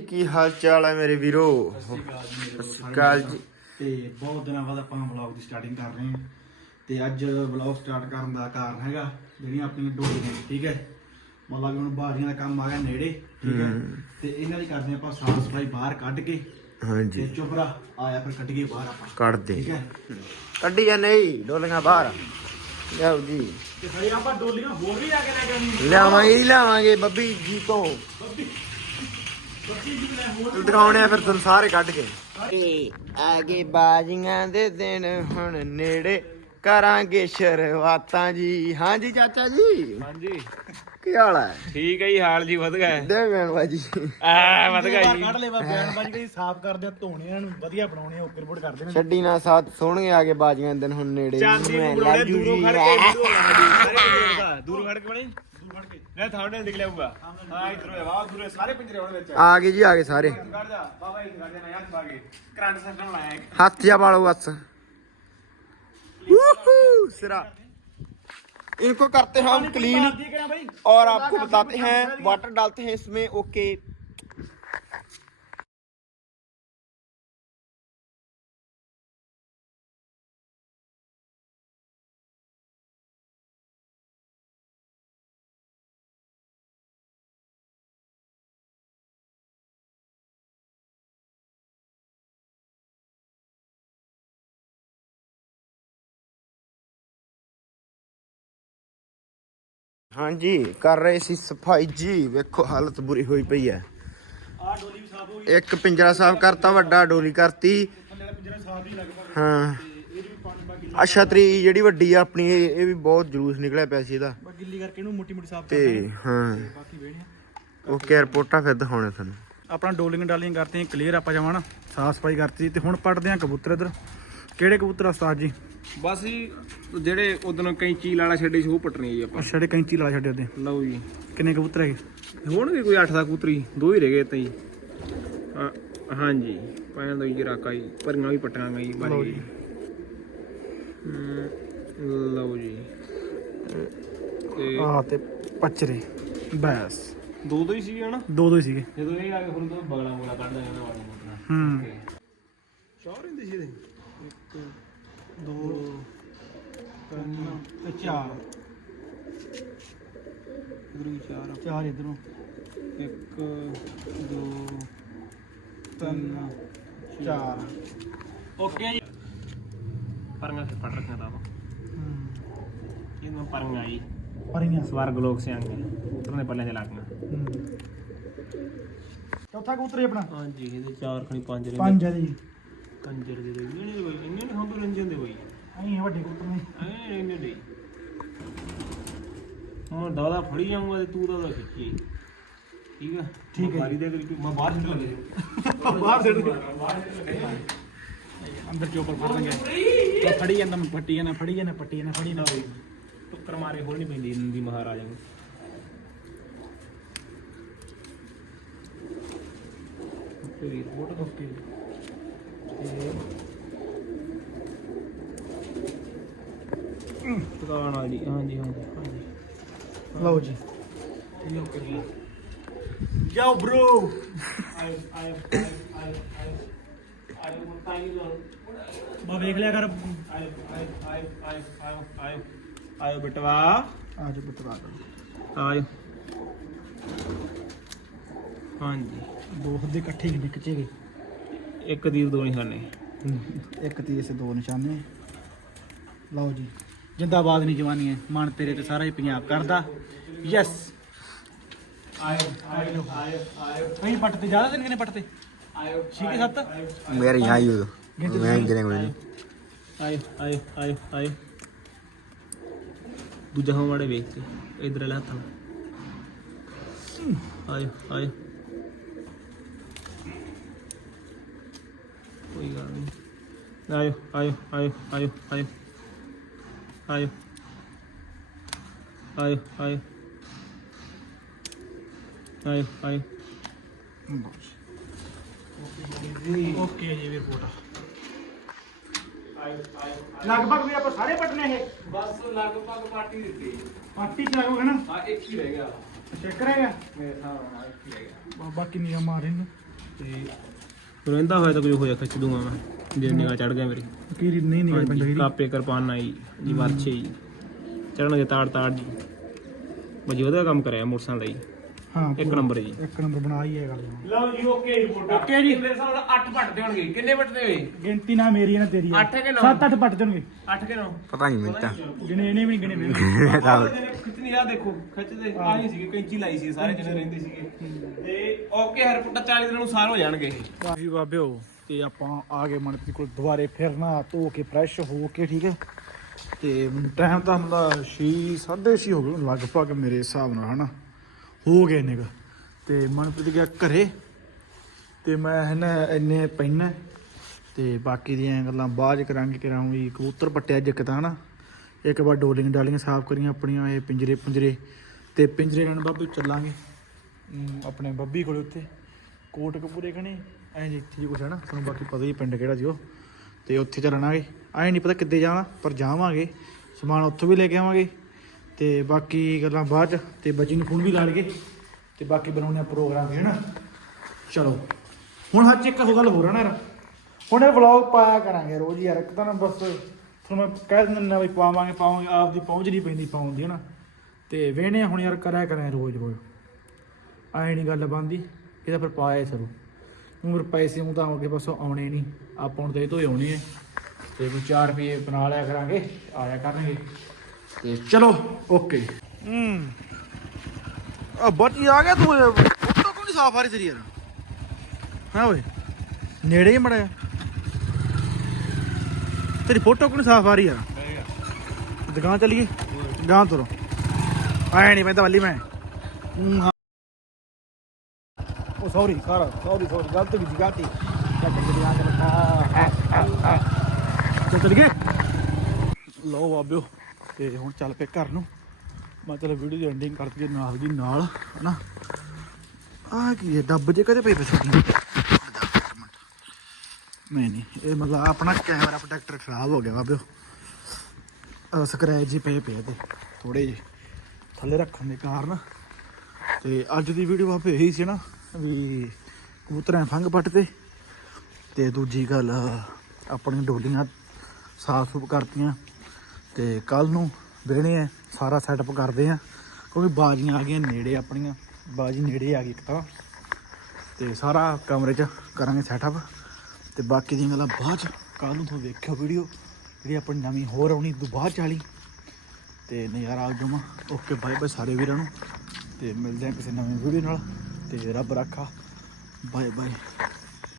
ਕੀ ਹਾਲ ਚਾਲ ਹੈ ਮੇਰੇ ਵੀਰੋ? ਅਕਾਲ ਜੀ। ਤੇ ਬਹੁਤ ਦਿਨਾਂ ਬਾਅਦ ਆਪਾਂ ਵਲੌਗ ਦੀ ਸਟਾਰਟਿੰਗ ਕਰ ਰਹੇ ਹਾਂ। ਤੇ ਅੱਜ ਵਲੌਗ ਸਟਾਰਟ ਕਰਨ ਦਾ ਕਾਰਨ ਹੈਗਾ ਜਿਹੜੀਆਂ ਆਪਣੀਆਂ ਡੋਰੀਆਂ ਠੀਕ ਹੈ? ਮਤਲਬ ਹੁਣ ਬਾਜ਼ੀਆਂ ਦਾ ਕੰਮ ਆ ਗਿਆ ਨੇੜੇ ਠੀਕ ਹੈ? ਤੇ ਇਹਨਾਂ ਦੀ ਕਰਦੇ ਆਪਾਂ ਸਾਫ਼ ਸਫ਼ਾਈ ਬਾਹਰ ਕੱਢ ਕੇ ਤੇ ਹਾਂਜੀ ਚੁਪਰਾ ਆਇਆ ਫਿਰ ਕੱਢ ਕੇ ਬਾਹਰ ਆਪਾਂ। ਕੱਢ ਦੇ ਠੀਕ ਹੈ? ਕੱਢੀ ਜਾਂ ਨਹੀਂ ਡੋਲੀਆਂ ਬਾਹਰ। ਲਿਆਓ ਜੀ। ਤੇ ਹਰੇ ਆਪਾਂ ਡੋਲੀਆਂ ਹੋਰ ਵੀ ਆ ਕੇ ਲੈ ਕੇ ਆਉਣੀ ਲਿਆਵਾਂਗੇ ਬੱਬੀ ਜੀ ਤੋਂ ਬੱਬੀ। ਜੀ ਦਿਖਾਉਣੇ ਆ ਫਿਰ ਤੁਹਾਨੂੰ ਸਾਰੇ ਕੱਢ ਕੇ। ਆਗੇ ਬਾਜੀਆਂ ਦੇ ਦਿਨ ਹੁਣ ਨੇੜੇ ਕਰਾਂਗੇ ਸ਼ੁਰੂਆਤਾਂ ਜੀ। ਹਾਂਜੀ ਚਾਚਾ ਜੀ। ਹਾਂਜੀ। ਕੀ ਹਾਲ ਹੈ ਠੀਕ ਹੈ ਜੀ ਹਾਲ ਜੀ ਵਧ ਗਿਆ। ਦੇ ਮੈਨ ਬਾਜੀ ਆ ਵਧ ਗਿਆ ਜੀ। ਕੱਢ ਲੈ ਬੈਣ ਬਾਜੀ ਵੀ ਸਾਫ਼ ਕਰਦੇ ਆ ਧੋਣੇ ਨੂੰ ਵਧੀਆ ਬਣਾਉਣੇ ਆ ਓਕਰ ਬੋਰਡ ਕਰਦੇ ਨੇ। ਛੱਡੀ ਨਾ ਸਾਥ ਸੋਹਣੇ ਆ ਕੇ ਬਾਜੀਆਂ ਦਿਨ ਹੁਣ ਨੇੜੇ। ਚਾਂਦੀ ਨੂੰ ਦੂਰੋਂ ਖੜ ਕੇ ਦੂਰੋਂ ਖੜ ਕੇ ਬਣੇ ਦੂਰ ਖੜ ਕੇ ਨਾ ਥਾਉਣੇ ਨਿਕਲਿਆ ਹੋਊਗਾ। ਹਾਂ ਇਧਰੋਂ ਆ ਦੂਰੇ ਸਾਰੇ ਪਿੰਜਰੇ ਉਹਦੇ ਵਿੱਚ। ਆ ਗਏ ਜੀ ਆ ਗਏ ਸਾਰੇ। ਕਰ ਜਾ ਬਾਬਾ ਇੱਕ ਕਰ ਜਾ ਨਾ ਹੱਥ ਆ ਕਰੰਟ ਸੈਕਟਰ ਲਾਇਆ ਹੱਥ ਜਾ ਬਾਲੋ ਬਸ। ਸਿਰਾ। इनको करते हम क्लीन और आपको बताते हैं वाटर डालते हैं इसमें ओके ਹਾਂਜੀ ਕਰ ਰਹੇ ਸੀ ਸਫ਼ਾਈ ਜੀ। ਵੇਖੋ ਹਾਲਤ ਬੁਰੀ ਹੋਈ ਪਈ ਹੈ। ਆ ਡੋਲੀ ਵੀ ਸਾਫ਼ ਹੋ ਗਈ। ਇੱਕ ਪਿੰਜਰਾ ਸਾਫ਼ ਕਰਤਾ ਵੱਡਾ ਡੋਲੀ ਕਰਤੀ। ਥੱਲੇ ਦਾ ਪਿੰਜਰਾ ਸਾਫ਼ ਹੀ ਲਗਭਗ ਹਾਂ। ਤੇ ਇਹ ਵੀ ਪਾਣੀ ਪਾ ਗਿੱਲੀ ਆ ਛਤਰੀ ਜਿਹੜੀ ਵੱਡੀ ਆ ਆਪਣੀ ਇਹ ਇਹ ਵੀ ਬਹੁਤ ਜਲੂਸ ਨਿਕਲਿਆ ਪਿਆ ਸੀ ਇਹਦਾ। ਬਾ ਗਿੱਲੀ ਕਰਕੇ ਇਹਨੂੰ ਮੋਟੀ ਮੋਟੀ ਸਾਫ਼ ਤੇ ਹਾਂ। ਬਾਕੀ ਵੇਣੇ ਓਕੇ ਰਿਪੋਰਟਾਂ ਫਿਰ ਦਿਖਾਉਣੇ ਤੁਹਾਨੂੰ। ਆਪਣਾ ਡੋਲਿੰਗ ਡਾਲਿੰਗ ਕਰਤੇ ਹਾਂ ਕਲੀਅਰ ਆਪਾਂ ਜਾਵਾਂ ਨਾ। ਸਾਫ਼ ਸਫ਼ਾਈ ਕਰਤੀ। ਤੇ ਹੁਣ ਪੜਦੇ ਆ ਕਬੂਤਰ ਇਧਰ। ਕਿਹੜੇ ਕਬੂਤਰ ਆ ਉਸਤਾਦ ਜੀ? ਬਸ ਜੀ ਜਿਹੜੇ ਉਦੋਂ ਕੈਂਚੀ ਲਾਲਾ ਛੱਡੀ ਸੀ ਉਹ ਪਟਣੀ ਜੀ ਆਪਾਂ। ਅੱਛਾ ਜਿਹੜੇ ਕੈਂਚੀ ਲਾ ਛੱਡੇ ਉਹਦੇ। ਲਓ ਜੀ। ਕਿੰਨੇ ਕਬੂਤਰ ਹੈਗੇ? ਹੋਣਗੇ ਕੋਈ 8 ਦਾ ਕੂਤਰੀ ਦੋ ਹੀ ਰਹਿ ਗਏ ਤਾਂ ਜੀ। ਹਾਂ- ਹਾਂਜੀ ਪੈਣ ਦੋ ਜੀ ਰਾਕਾ ਜੀ ਪਰੀਆਂ ਵੀ ਪਟਾਂਗਾ ਜੀ ਲਓ ਬਾਰੀ ਜੀ। ਹਮ, ਲਓ ਜੀ। ਤੇ ਆ ਤੇ ਪਚਰੇ ਬਸ। ਦੋ ਦੋ ਹੀ ਸੀ ਹਨਾ? ਦੋ ਦੋ ਹੀ ਸੀਗੇ। ਜਦੋਂ ਇਹ ਆ ਕੇ ਫਿਰ ਤੋਂ ਬਗਲਾ ਬੋਲਾ ਕੱਢ ਦੇਣਾ ਵਾਲਾ ਮੋਟਣਾ ਹੂੰ ਸ਼ੌਰ ਹੁੰਦੀ ਸੀ ਇਹਦੇ। ਦੋ ਤਿੰਨ ਤੇ ਚਾਰ। ਇਧਰੋਂ ਚਾਰ ਚਾਰ ਇਧਰੋਂ। ਇੱਕ ਦੋ ਤਿੰਨ ਚਾਰ। ਓਕੇ ਜੀ। ਪਰੰਗਾ ਸੇ ਪੜ ਰੱਖਣਾ ਤਾਂ ਹੂੰ। ਇਹਨੂੰ ਪਰੰਗਾ ਜੀ। ਪਰੀਆਂ। ਸਵਰਗ ਲੋਕ ਸੇ ਆਂਗੇ ਉਤਰਨੇ ਪੱਲੇ ਦੇ ਲੱਗਣਾ ਚੌਥਾ ਕਬੂਤਰ ਹੀ ਆਪਣਾ। ਹਾਂਜੀ ਇਹਦੇ ਚਾਰ ਖਣੀ ਪੰਜ ਪੰਜ ਹੈ ਜੀ। ਕੰਜਰ ਦੇ ਦੇ ਇਹਨੇ ਦੇ ਬਈ ਇਹਨੇ ਨੇ ਹੰਦੂ ਰੰਜਨ ਦੇ ਬਈ। ਅਹੀਂ ਵੱਡੇ ਕਬੂਤਰ ਨੇ। ਐ ਇਹਨੇ ਦੇ ਮੈਂ ਦਾਦਾ ਫੜੀ ਜਾਊਂਗਾ ਤੇ ਤੂੰ ਦਾਦਾ ਖਿੱਚੀ। ਠੀਕ ਆ? ਠੀਕ ਹੈ ਬਾਰੀ ਦੇ ਕਰੀ ਮੈਂ ਬਾਹਰ ਛੱਡ ਲੱਗੇ ਬਾਹਰ ਛੱਡ ਅੰਦਰ ਚੋਪਰ ਫੜ ਲੰਗੇ ਉਹ ਫੜੀ ਜਾਂਦਾ ਮੈਂ ਪੱਟੀ ਜਾਂਦਾ ਫੜੀ ਜਾਂਦਾ ਪੱਟੀ ਜਾਂਦਾ ਫੜੀ ਜਾਂਦਾ। ਟੁੱਕਰ ਮਾਰੇ ਨਹੀਂ ਪੈਂਦੀ ਇਹਨਾਂ ਦੀ ਮਹਾਰਾਜਾ ਨੂੰ। ਤੇਰੀ ਰਿਪੋਰਟ ਓਕੇ ਦੁਕਾਨ ਵਾਲੀ। ਹਾਂਜੀ ਹਾਂਜੀ ਹਾਂਜੀ। ਲਓ ਜੀ। ਲਓ ਕਰੀ ਯਾ ਬ੍ਰੋ ਆਈ ਆਈ ਆਈ ਆਈ ਆਈ ਆਈ ਬਾ ਵੇਖ ਲਿਆ ਕਰ। ਆਈ ਆਈ ਆਈ ਆਈ ਆਈ ਆਇਓ ਬਟਵਾ। ਆਜੋ ਬਟਵਾ ਆਇਓ। ਹਾਂਜੀ। ਬਹੁਤ ਦੇ ਇਕੱਠੇ ਹੀ ਨਿਕਚੇ ਗਏ ਇੱਕ ਤੀਰ ਦੋ ਨਿਸ਼ਾਨੇ। ਇੱਕ ਤੀਰ ਸੇ ਦੋ ਨਿਸ਼ਾਨੇ। ਲਓ ਜੀ ਜਿੰਦਾਬਾਦ ਨਹੀਂ ਜਵਾਨੀ ਹੈ। ਮਨ ਤੇਰੇ ਤੇ ਸਾਰਾ ਹੀ ਪੰਜਾਬ ਕਰਦਾ। ਯੈਸ ਆਇਓ ਆਇਓ ਆਇਓ ਨਹੀਂ ਪੱਟ ਜ਼ਿਆਦਾ ਦਿਨ ਕਿਨੇ ਪੱਟ ਆਇਓ 6 ਕਿ 7 ਮੈਂ ਯਾਰ ਆਇਓ ਆਇਓ ਆਇਓ ਆਇਓ। ਦੂਜਾ ਹੋਂ ਵੇਖ ਕੇ ਇਧਰ ਲੈ ਹੱਥ। ਆਇਓ ਆਇਓ। ਆਇਓ ਆਇਓ ਆਇਓ ਆਇਓ ਆਇਓ ਆਇਓ ਆਇਓ ਆਇਓ ਆਇਓ ਆਇਓ। ਓਕੇ ਜੀ ਲਗਭਗ ਵੀ ਆਪਾਂ ਸਾਰੇ ਪਟਨੇ ਇਹ? ਬਸ ਲਗਭਗ ਪਾਰਟੀ ਦਿੱਤੀ। ਪਾਰਟੀ ਚ ਲੱਗੋ ਹੈ ਨਾ? ਆ ਇੱਕ ਹੀ ਰਹਿ ਗਿਆ। ਚੈੱਕ ਕਰਾਂਗਾ ਮੇਰੇ ਹਿਸਾਬ ਨਾਲ ਇੱਕ ਹੀ ਰਹਿ ਗਿਆ। ਬਾਬਾ ਕਿੰਨੀ ਮਾਰੇ ਨੂੰ ਤੇ ਰਹਿੰਦਾ ਹੋਇਆ ਤਾਂ ਕੁਝ ਹੋਇਆ ਖਿੱਚ ਦੂੰਗਾ ਮੈਂ। ਜੇ ਨਿਗਾਹ ਚੜ ਗਿਆ ਮੇਰੀ। ਕੀ ਨਹੀਂ ਨਿਕਲ ਪੈਂਦਾ ਹਾਂਜੀ, ਕਾਪੇ ਕਿਰਪਾਨ ਆਈ ਜੀ ਵਰਛੇ ਜੀ। ਚੜਨਗੇ ਤਾੜ ਤਾੜ ਜੀ। ਬਜੀ ਉਹਦਾ ਕੰਮ ਕਰਿਆ ਮੋਟਰਸਾਈਕਲ ਲਈ ਹਾਂ ਇੱਕ ਨੰਬਰ ਜੀ। ਇੱਕ ਨੰਬਰ ਬਣਾ ਹੀ ਹੈ ਗੱਲ ਲਓ ਜੀ ਓਕੇ ਰਿਪੋਰਟ ਓਕੇ ਜੀ। ਮੇਰੇ ਨਾਲ 8 ਪੱਟਦੇ ਹੋਣਗੇ ਕਿੰਨੇ ਪੱਟਦੇ ਹੋਏ ਗਿਣਤੀ ਨਾ ਮੇਰੀ ਹੈ ਨਾ ਤੇਰੀ ਅੱਠ ਕਿ ਨੌਂ? 7-8 ਪੱਟ ਦੇਣਗੇ। 8 ਕਿ 9 ਪਤਾ ਨਹੀਂ ਮੈਨੂੰ ਤਾਂ। ਗਿਣੇ ਇਹਨੇ ਵੀ ਨਹੀਂ ਗਿਣੇ ਮੈਂ ਖਿੱਚਣੀ ਆ ਦੇਖੋ ਖਿੱਚਦੇ ਆ ਹੀ ਸੀਗੇ ਕੈਂਚੀ ਲਾਈ ਸੀ ਸਾਰੇ ਜਿਹੜੇ ਰਹਿੰਦੇ ਸੀਗੇ। ਤੇ ਓਕੇ ਹਰ ਪੁੱਟਾ 40 ਦਿਨਾਂ ਨੂੰ ਸਾਲ ਹੋ ਜਾਣਗੇ ਇਹ। ਵਾਹੀ। ਬਾਬਿਓ ਤੇ ਆਪਾਂ ਆ ਗਏ ਮਨਪ੍ਰੀਤ ਕੋਲ ਦੁਬਾਰੇ ਫਿਰ ਨਾ ਧੋ ਕੇ ਫਰੈਸ਼ ਹੋ ਕੇ, ਠੀਕ ਹੈ? ਤੇ ਟਾਈਮ ਤਾਂ ਹੁੰਦਾ 6 6:30 ਹੋ ਗਏ, ਲਗਭਗ ਮੇਰੇ ਹਿਸਾਬ ਨਾਲ, ਹਨਾ? ਹੋ ਗਏ ਨੇ ਤੇ ਮਨਪ੍ਰੀਤ ਗਿਆ ਘਰੇ, ਤੇ ਮੈਂ ਹਨਾ ਇੰਨੇ ਪੈਣਾ ਤੇ ਬਾਕੀ ਦੀਆਂ ਗੱਲਾਂ ਬਾਅਦ ਚ ਕਰਾਂਗੇ ਕਰਾਂਗੀ ਕਬੂਤਰ ਪੱਟਿਆ ਜਿੱਕ ਤਾਂ, ਹਨਾ? ਇੱਕ ਵਾਰ ਡੋਲਿੰਗ ਡਾਲੀਆਂ ਸਾਫ਼ ਕਰੀਆਂ ਆਪਣੀਆਂ, ਇਹ ਪਿੰਜਰੇ ਪਿੰਜਰੇ। ਤੇ ਪਿੰਜਰੇ ਨਾਲ ਬਾਬੇ ਚੱਲਾਂਗੇ ਆਪਣੇ ਬੱਬੀ ਕੋਲੇ ਉੱਥੇ। ਕੋਟ ਕਪੂਰੇ ਕਨੇ ਐਂ ਜੀ ਇੱਥੇ ਜੀ ਕੁਛ ਹੈ ਨਾ, ਤੁਹਾਨੂੰ ਬਾਕੀ ਪਤਾ ਹੀ ਪਿੰਡ ਕਿਹੜਾ ਜੀ ਉਹ। ਤੇ ਉੱਥੇ ਚੱਲਣਾਗੇ ਐਂ ਨਹੀਂ ਪਤਾ ਕਿੱਦੇ ਜਾਣਾ, ਪਰ ਜਾਵਾਂਗੇ। ਸਮਾਨ ਉੱਥੋਂ ਵੀ ਲੈ ਕੇ ਆਵਾਂਗੇ। ਤੇ ਬਾਕੀ ਗੱਲਾਂ ਬਾਅਦ ਚ, ਤੇ ਬੱਚੀ ਨੂੰ ਫੋਨ ਵੀ ਲਾ ਲਈਏ। ਤੇ ਬਾਕੀ ਬਣਾਉਣੇ ਆ ਪ੍ਰੋਗਰਾਮ, ਹੈ ਨਾ। ਚਲੋ। ਹੁਣ ਹੱਥ ਇੱਕ ਹੋਰ ਗੱਲ ਹੋ ਰਹਾ ਨਾ ਯਾਰ। ਹੁਣ ਇਹ ਵਲੌਗ ਪਾਇਆ ਕਰਾਂਗੇ ਰੋਜ਼ ਯਾਰ, ਇੱਕ ਤਾਂ ਨਾ ਬਸ ਤੁਹਾਨੂੰ ਮੈਂ ਕਹਿ ਦਿੰਦਾ ਵੀ ਪਾਵਾਂਗੇ ਪਾਵਾਂਗੇ ਆਪ ਦੀ ਪਹੁੰਚ ਨਹੀਂ ਪੈਂਦੀ ਪਾਉਣ ਦੀ ਹਨਾ ਤੇ ਵੇਹਨੇ ਹੁਣ ਯਾਰ, ਕਰਿਆ ਕਰਾਂ ਰੋਜ਼ ਰੋਜ਼। ਐਂ ਨਹੀਂ ਗੱਲ ਬੰਦੀ ਇਹਦਾ ਫਿਰ ਪਾਇਆ ਸਰੂ। ਉਮਰ ਪੈਸੇ ਨੂੰ ਤਾਂ ਅੱਗੇ ਪਾਸੋਂ ਆਉਣੇ ਨਹੀਂ ਆਪਾਂ ਨੂੰ ਤਾਂ ਇਹ ਤੋਂ ਹੀ ਆਉਣੀ ਹੈ। ਤੇ ਕੋਈ 4 ਰੁਪਏ ਬਣਾ ਲਿਆ ਕਰਾਂਗੇ ਆਇਆ ਕਰਨਗੇ। ਤੇ ਚਲੋ, ਓਕੇ। ਹੂੰ। ਆ ਬੱਚੀ ਆ ਗਿਆ ਤੂੰ ਫੋਟੋ ਕੋਈ ਸਾਫ਼ ਆ ਰਹੀ ਤੇਰੀ ਯਾਰ? ਹਾਂ ਓਏ? ਨੇੜੇ ਹੀ ਮੜਿਆ ਤੇਰੀ ਫੋਟੋ ਕੋਈ ਸਾਫ਼ ਆ ਰਹੀ ਯਾਰ? ਦੁਕਾਨ ਚੱਲੀਏ? ਗਾਂ ਤੁਰੋ। ਆਇਆ ਨਹੀਂ ਪੈਂਦਾ ਵੱਲੀ ਮੈਂ। ਉਹ ਸੌਰੀ ਸਾਰਾ ਸੌਰੀ ਸੌਰੀ, ਗਲਤ ਵੀ ਗਾਤੀ ਚੱਲ ਗਏ। ਲਓ ਬਾਬਿਓ, ਤੇ ਹੁਣ ਚੱਲ ਪਏ ਘਰ ਨੂੰ। ਮੈਂ ਵੀਡੀਓ ਦੀ ਐਂਡਿੰਗ ਕਰ ਦਈਏ ਨਾਲ ਦੀ ਨਾਲ, ਹਨਾ? ਆ ਕੀ ਹੈ ਡੱਬ ਜੇ ਕਦੇ ਪਏ ਪਏ ਨਹੀਂ ਨਹੀਂ, ਇਹ ਮਤਲਬ ਆਪਣਾ ਕੈਮਰਾ ਪ੍ਰੋਟੈਕਟਰ ਖਰਾਬ ਹੋ ਗਿਆ ਬਾਬਿਓ। ਸਕਰੈਚ ਜੀ ਪਏ ਪਏ ਤੇ ਥੋੜੇ ਜਿਹੇ। ਥੱਲੇ ਰੱਖਣ ਦੇ ਕਾਰਨ। ਤੇ ਅੱਜ ਦੀ ਵੀਡੀਓ ਬਾਬੇ ਇਹੀ ਸੀ ਨਾ ਵੀ ਕਬੂਤਰਾਂ ਫੰਗ ਪੱਟ ਤੇ ਦੂਜੀ ਗੱਲ, ਆਪਣੀਆਂ ਡੋਲੀਆਂ ਸਾਫ਼ ਸੁਥ ਕਰਤੀਆਂ ਤੇ ਕੱਲ ਨੂੰ ਵੇਣੇ ਆ, ਸਾਰਾ ਸੈਟਅਪ ਕਰਦੇ ਆ, ਕਿਉਂਕਿ ਬਾਜ਼ੀਆਂ ਆ ਗਈਆਂ ਨੇੜੇ ਆਪਣੀਆਂ, ਬਾਜੀ ਨੇੜੇ ਆ ਗਈ ਇੱਕ ਤਾਂ। ਤੇ ਸਾਰਾ ਕਮਰੇ 'ਚ ਕਰਾਂਗੇ ਸੈਟਅਪ ਤੇ ਬਾਕੀ ਦੀਆਂ ਗੱਲਾਂ ਬਾਅਦ 'ਚ ਕੱਲ ਨੂੰ ਤੁਹਾਨੂੰ ਵੇਖਿਓ ਵੀਡੀਓ, ਜਿਹੜੀ ਆਪਣੀ ਨਵੀਂ ਹੋਰ ਆਉਣੀ ਤੋਂ ਬਾਅਦ 'ਚ ਵਾਲੀ। ਤੇ ਨਜ਼ਾਰਾ ਆ ਜਾਵਾਂ ਓਕੇ ਬਾਏ ਬਾਏ ਸਾਰੇ ਵੀਰਾਂ ਨੂੰ। ਤੇ ਮਿਲਦੇ ਆ ਕਿਸੇ ਨਵੀਂ ਵੀਡੀਓ ਨਾਲ। ਤੇ ਰੱਬ ਰੱਖਾ ਬਾਏ ਬਾਏ।